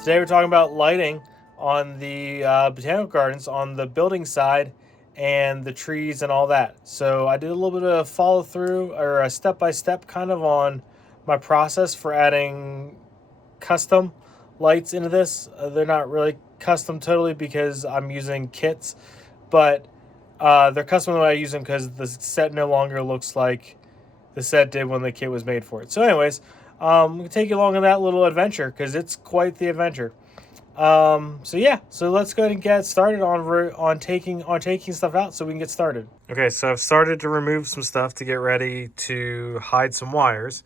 Today we're talking about lighting on the botanical gardens on the building side and the trees and all that. So I did a little bit of follow through or a step by step kind of on my process for adding custom lights into this. They're not really custom totally because I'm using kits, but they're custom the way I use them because the set no longer looks like the set did when the kit was made for it. So anyways, we'll take you along on that little adventure because it's quite the adventure. So let's go ahead and get started on taking stuff out so we can get started. Okay, so I've started to remove some stuff to get ready to hide some wires.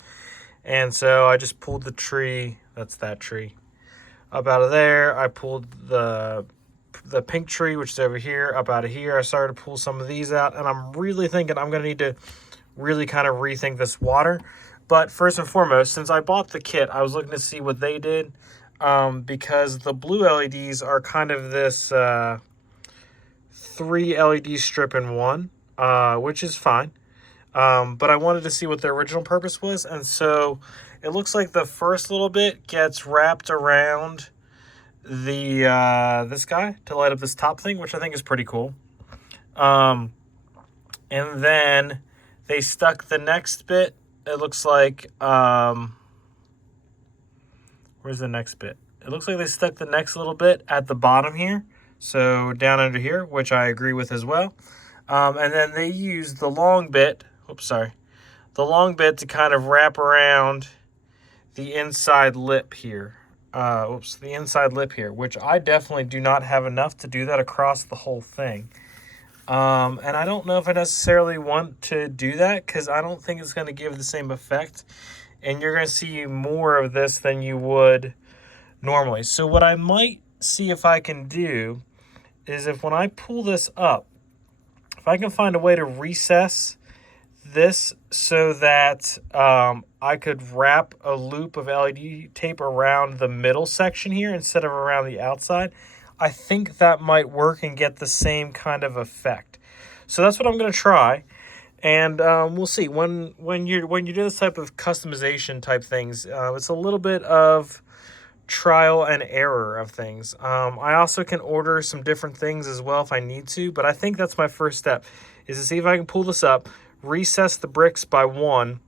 And so I just pulled the tree, that's that tree, up out of there. I pulled the pink tree, which is over here, up out of here. I started to pull some of these out, and I'm really thinking I'm going to need to really kind of rethink this water. But first and foremost, since I bought the kit, I was looking to see what they did, because the blue LEDs are kind of this 3 LED strip in one, which is fine. But I wanted to see what the original purpose was, and so it looks like the first little bit gets wrapped around the this guy to light up this top thing, which I think is pretty cool. And then they stuck the next bit. It looks like, where's the next bit? It looks like they stuck the next little bit at the bottom here. So down under here, which I agree with as well. And then they used the long bit, the long bit to kind of wrap around the inside lip here. The inside lip here, which I definitely do not have enough to do that across the whole thing. And I don't know if I necessarily want to do that because I don't think it's going to give the same effect. And you're going to see more of this than you would normally. So what I might see if I can do is if when I pull this up, if I can find a way to recess this so that I could wrap a loop of LED tape around the middle section here instead of around the outside, I think that might work and get the same kind of effect. So that's what I'm going to try, and we'll see. When you do this type of customization type things, it's a little bit of trial and error of things. I also can order some different things as well if I need to, but I think that's my first step, is to see if I can pull this up, recess the bricks by 1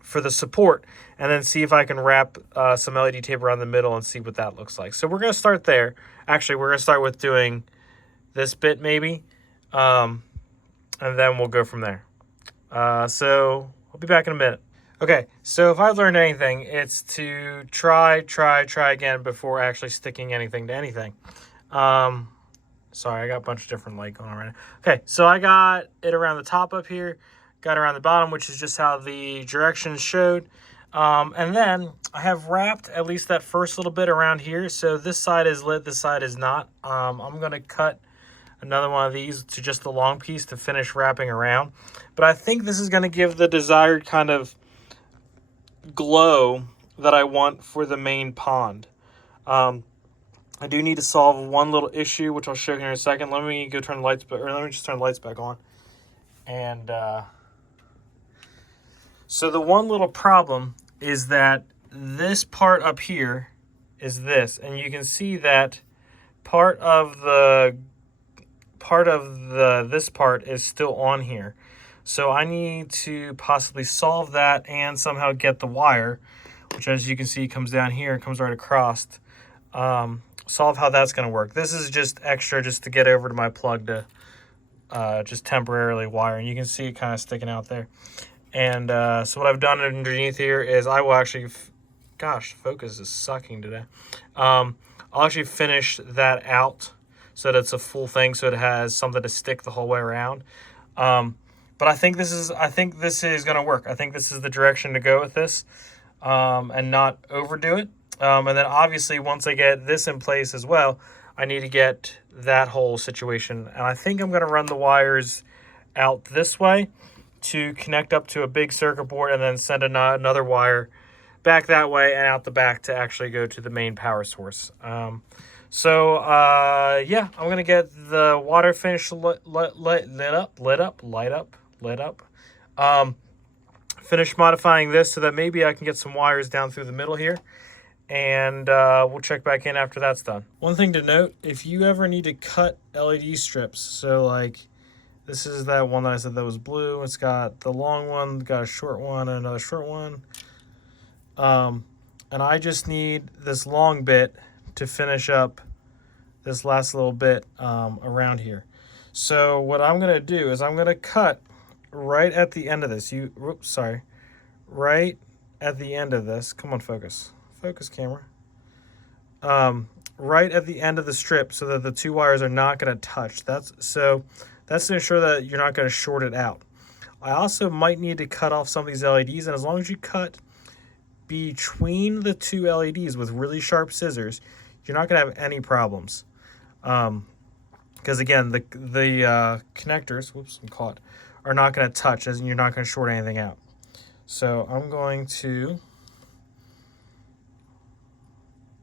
for the support, and then see if I can wrap some LED tape around the middle and see what that looks like. So we're going to start there. Actually, we're going to start with doing this bit maybe, and then we'll go from there. So I'll be back in a minute. Okay, so if I've learned anything, it's to try again before actually sticking anything to anything. Sorry, I got a bunch of different light going on right now. Okay, so I got it around the top up here, got around the bottom, which is just how the directions showed. And then I have wrapped at least that first little bit around here. So this side is lit, this side is not. I'm going to cut another one of these to just the long piece to finish wrapping around. But I think this is going to give the desired kind of glow that I want for the main pond. I do need to solve one little issue, which I'll show you here in a second. Let me go turn the lights, or let me just turn the lights back on. And so the one little problem is that this part up here is this, and you can see that part of this part is still on here. So I need to possibly solve that and somehow get the wire, which as you can see comes down here and comes right across. Solve how that's going to work. This is just extra just to get over to my plug to just temporarily wire, and you can see it kind of sticking out there. And so what I've done underneath here is I will actually, gosh, focus is sucking today. I'll actually finish that out so that it's a full thing, so it has something to stick the whole way around. But I think this is going to work. I think this is the direction to go with this, and not overdo it. And then obviously once I get this in place as well, I need to get that whole situation. And I think I'm going to run the wires out this way to connect up to a big circuit board and then send another wire back that way and out the back to actually go to the main power source. Yeah, I'm going to get the water finish lit up. Finish modifying this so that maybe I can get some wires down through the middle here. and we'll check back in after that's done. One thing to note, if you ever need to cut LED strips, so like this is that one that I said that was blue. It's got the long one, got a short one, and another short one. And I just need this long bit to finish up this last little bit around here. So what I'm going to do is I'm going to cut right at the end of this. Right at the end of this. Come on, focus. Focus, camera. Right at the end of the strip so that the two wires are not going to touch. That's to ensure that you're not going to short it out. I also might need to cut off some of these LEDs, and as long as you cut between the two LEDs with really sharp scissors, you're not going to have any problems. Because again, the connectors, whoops, I'm caught, are not going to touch, as you're not going to short anything out. So I'm going to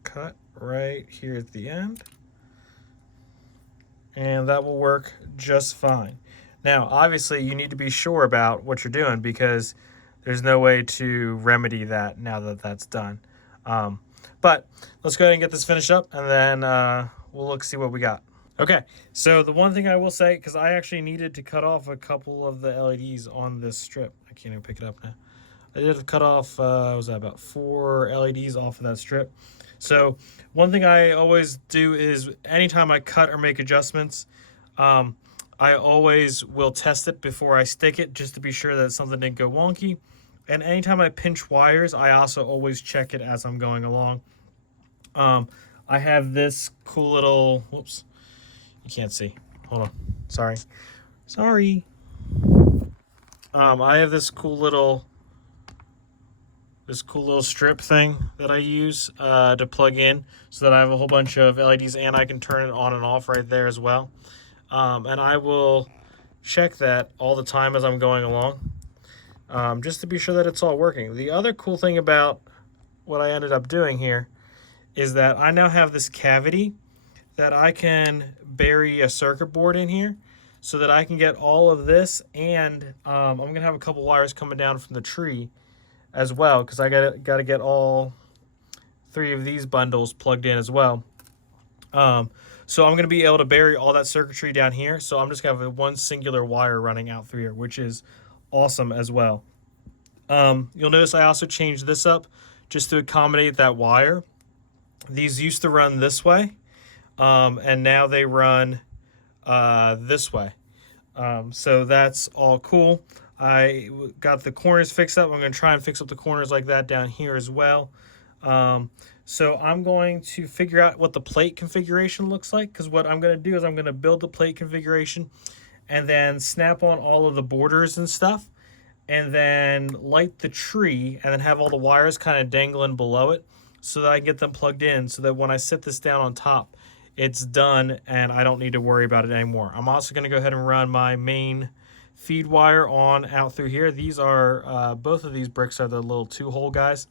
cut right here at the end, and that will work just fine. Now, obviously, you need to be sure about what you're doing, because there's no way to remedy that now that that's done. But let's go ahead and get this finished up, and then we'll see what we got. Okay, so the one thing I will say, because I actually needed to cut off a couple of the LEDs on this strip. I can't even pick it up now. I did cut off, was that about 4 LEDs off of that strip. So one thing I always do is anytime I cut or make adjustments, I always will test it before I stick it, just to be sure that something didn't go wonky. And anytime I pinch wires, I also always check it as I'm going along. I have this cool little, whoops, you can't see. Hold on, sorry. I have this cool little strip thing that I use to plug in, so that I have a whole bunch of LEDs, and I can turn it on and off right there as well. And I will check that all the time as I'm going along, just to be sure that it's all working. The other cool thing about what I ended up doing here is that I now have this cavity that I can bury a circuit board in here, so that I can get all of this, and I'm going to have a couple wires coming down from the tree as well, because I got to get all 3 of these bundles plugged in as well. So I'm going to be able to bury all that circuitry down here. So I'm just going to have one singular wire running out through here, which is awesome as well. You'll notice I also changed this up just to accommodate that wire. These used to run this way, and now they run this way. So that's all cool. I got the corners fixed up. I'm going to try and fix up the corners like that down here as well. So I'm going to figure out what the plate configuration looks like, because what I'm going to do is I'm going to build the plate configuration and then snap on all of the borders and stuff, and then light the tree, and then have all the wires kind of dangling below it, so that I can get them plugged in, so that when I sit this down on top, it's done and I don't need to worry about it anymore. I'm also going to go ahead and run my main feed wire on out through here. These are both of these bricks are the little 2-hole guys,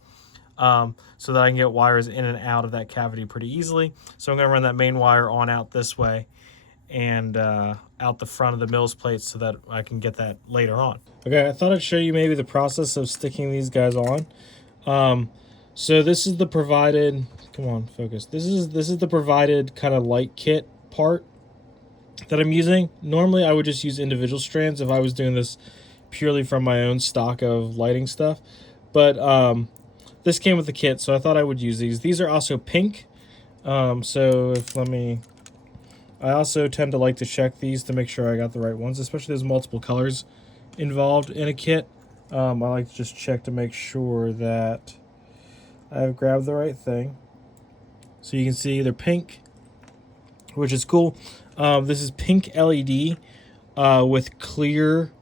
so that I can get wires in and out of that cavity pretty easily. So I'm going to run that main wire on out this way, and out the front of the mills plates, so that I can get that later on. Okay, I thought I'd show you maybe the process of sticking these guys on. So this is the provided, come on, focus. This is the provided kind of light kit part that I'm using. Normally I would just use individual strands if I was doing this purely from my own stock of lighting stuff, but this came with the kit, so I thought I would use these. These are also pink, so I also tend to like to check these to make sure I got the right ones, especially there's multiple colors involved in a kit. I like to just check to make sure that I've grabbed the right thing. So you can see they're pink, which is cool. This is pink LED with clear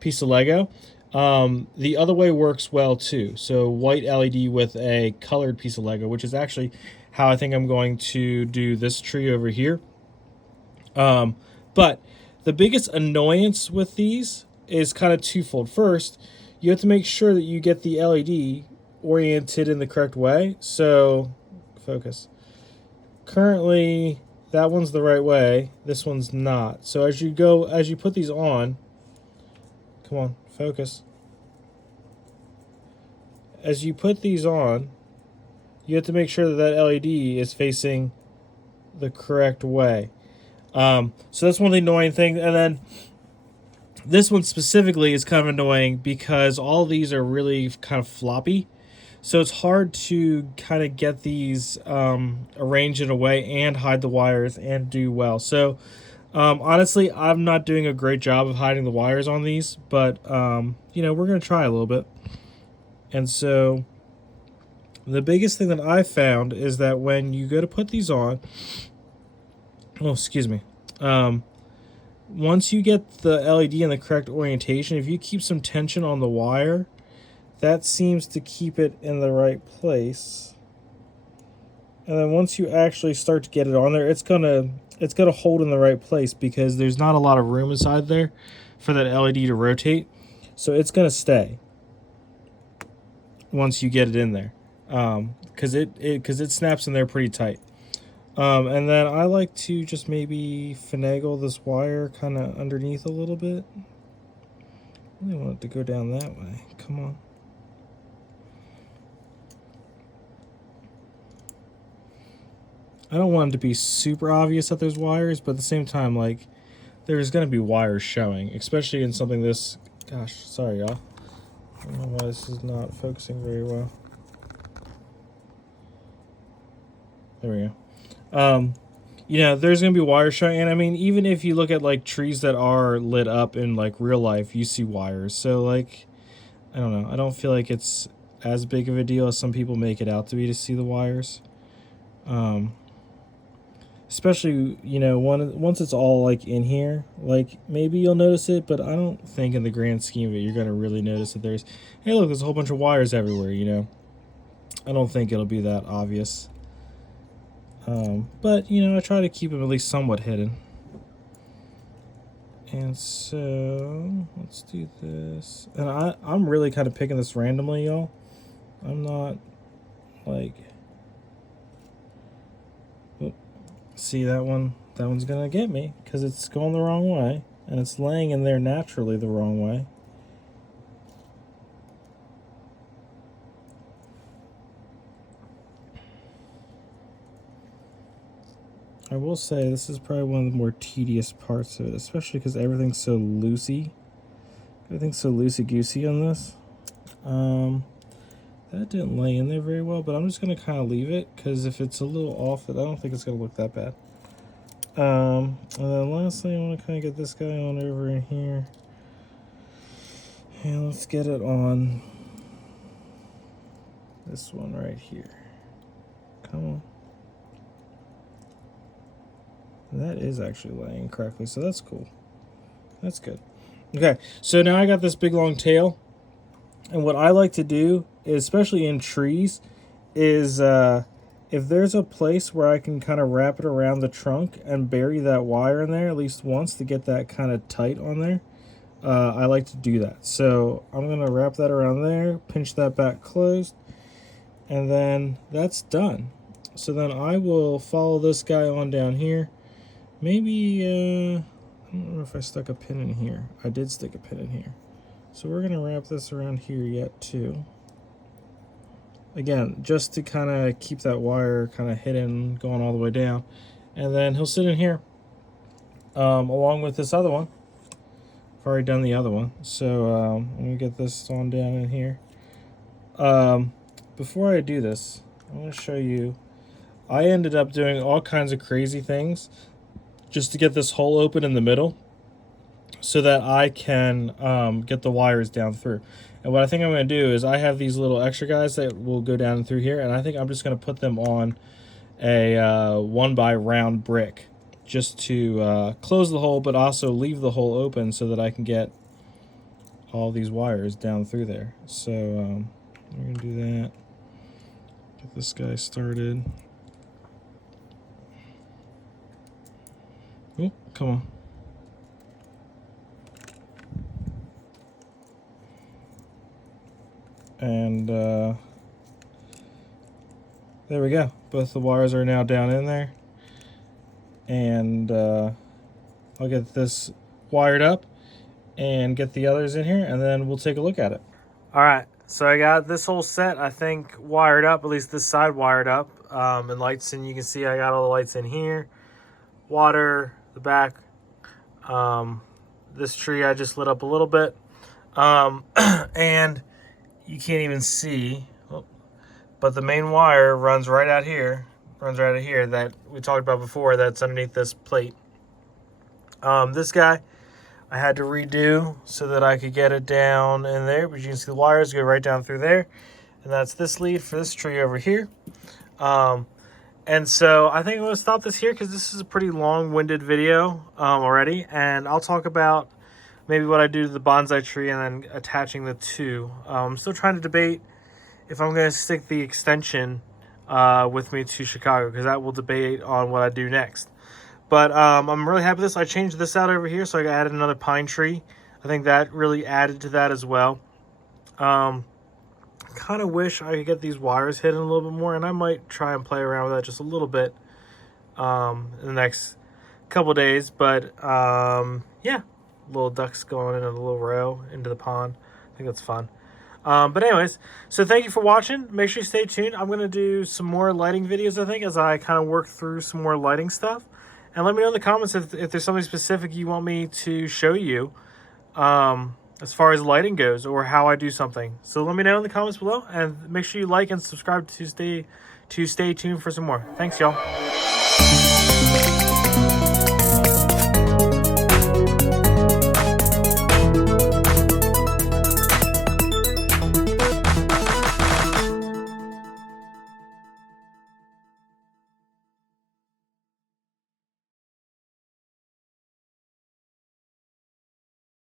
piece of Lego. The other way works well too. So white LED with a colored piece of Lego, which is actually how I think I'm going to do this tree over here. But the biggest annoyance with these is kind of twofold. First, you have to make sure that you get the LED oriented in the correct way. So focus. Currently that one's the right way, this one's not. So as you put these on, come on, focus. As you put these on, you have to make sure that that LED is facing the correct way. So that's one of the annoying things. And then this one specifically is kind of annoying because all of these are really kind of floppy. So it's hard to kind of get these arranged in a way and hide the wires and do well. So honestly, I'm not doing a great job of hiding the wires on these, but you know, we're going to try a little bit. And so the biggest thing that I found is that when you go to put these on, oh, excuse me, once you get the LED in the correct orientation, if you keep some tension on the wire, that seems to keep it in the right place. And then once you actually start to get it on there, it's gonna hold in the right place because there's not a lot of room inside there for that LED to rotate. So it's gonna stay once you get it in there, because it snaps in there pretty tight. And then I like to just maybe finagle this wire kind of underneath a little bit. I really want it to go down that way. Come on. I don't want it to be super obvious that there's wires, but at the same time, like, there's going to be wires showing, especially in something this... Gosh, sorry, y'all. I don't know why this is not focusing very well. There we go. You know, there's going to be wires showing, and I mean, even if you look at, like, trees that are lit up in, like, real life, you see wires. So, like, I don't know. I don't feel like it's as big of a deal as some people make it out to be to see the wires. Especially, you know, once it's all, like, in here, like, maybe you'll notice it, but I don't think in the grand scheme of it you're going to really notice that there's, hey, look, there's a whole bunch of wires everywhere, you know. I don't think it'll be that obvious. But, you know, I try to keep them at least somewhat hidden. And so, let's do this. And I'm really kind of picking this randomly, y'all. I'm not, like... See, that one's gonna get me because it's going the wrong way and it's laying in there naturally the wrong way. I will say this is probably one of the more tedious parts of it, especially because everything's so loosey. Everything's so loosey-goosey on this. That didn't lay in there very well, but I'm just going to kind of leave it, because if it's a little off, I don't think it's going to look that bad. And then lastly, I want to kind of get this guy on over in here. And let's get it on this one right here. Come on. That is actually laying correctly, so that's cool. That's good. Okay, so now I got this big long tail. And what I like to do, especially in trees, is if there's a place where I can kind of wrap it around the trunk and bury that wire in there at least once to get that kind of tight on there, I like to do that. So I'm going to wrap that around there, pinch that back closed, and then that's done. So then I will follow this guy on down here. Maybe, I don't know if I stuck a pin in here. I did stick a pin in here. So we're going to wrap this around here yet too. Again, just to kind of keep that wire kind of hidden going all the way down. And then he'll sit in here along with this other one. I've already done the other one. So let me get this on down in here. Before I do this, I want to show you. I ended up doing all kinds of crazy things just to get this hole open in the middle, so that I can get the wires down through. And what I think I'm going to do is I have these little extra guys that will go down through here, and I think I'm just going to put them on a 1x round brick just to close the hole, but also leave the hole open so that I can get all these wires down through there. So we're going to do that. Get this guy started. Oh, come on. And there we go. Both the wires are now down in there. And I'll get this wired up and get the others in here, and then we'll take a look at it. All right, So I got this whole set, I think, wired up, at least this side wired up, and lights, and you can see I got all the lights in here. Water, the back, this tree I just lit up a little bit, and you can't even see, but the main wire runs right out here, that we talked about before, that's underneath this plate. This guy I had to redo so that I could get it down in there, but you can see the wires go right down through there, and that's this lead for this tree over here. And so I think I'm going to stop this here because this is a pretty long-winded video already, and I'll talk about maybe what I do to the bonsai tree and then attaching the two. I'm still trying to debate if I'm going to stick the extension with me to Chicago, because that will debate on what I do next. But I'm really happy with this. I changed this out over here, so I added another pine tree. I think that really added to that as well. Kind of wish I could get these wires hidden a little bit more, and I might try and play around with that just a little bit in the next couple days. But yeah, little ducks going in a little row into the pond. I think that's fun. But anyways, so thank you for watching. Make sure you stay tuned. I'm going to do some more lighting videos, I think, as I kind of work through some more lighting stuff. And let me know in the comments if there's something specific you want me to show you as far as lighting goes, or how I do something. So let me know in the comments below, and make sure you like and subscribe to stay tuned for some more. Thanks, y'all.